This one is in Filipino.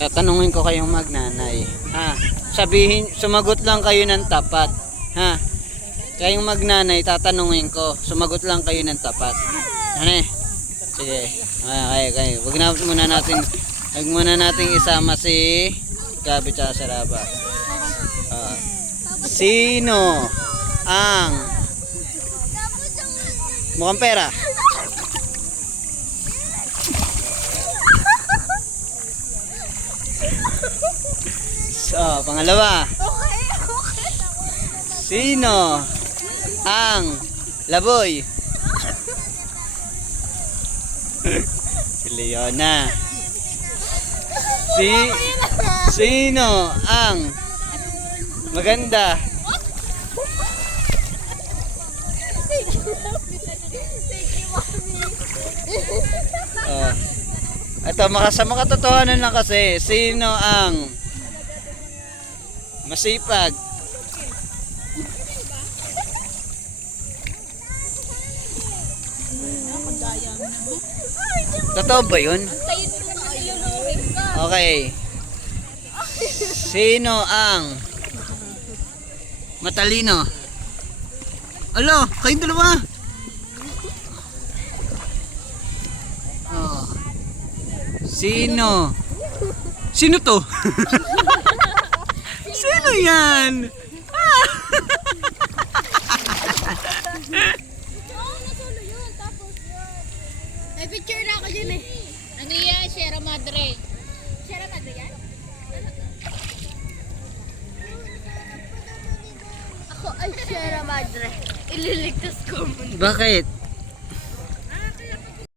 Tatanungin ko kayong magnanay. Ha? Sabihin, sumagot lang kayo ng tapat. Ha? Kayong magnanay, tatanungin ko. Sumagot lang kayo ng tapat. Ano eh? Sige. Okay. Wag muna natin isama si Gabi tsaka si Raba. Sino ang mukhang pera? So, pangalawa. Sino ang laboy? Si Leona. Sino ang maganda? Ito, makatotohanan lang kasi. Sino ang masipag? Totoo ba yun? Okay. Sino ang matalino? Alo, kayong dalawa. Oh. Sino? Sino to? Sino yan? May picture na ako dyan eh. Ano yan? Sierra Madre. Sierra Madre yan? Ako ay Sierra Madre. Ililigtas ko muna. Bakit?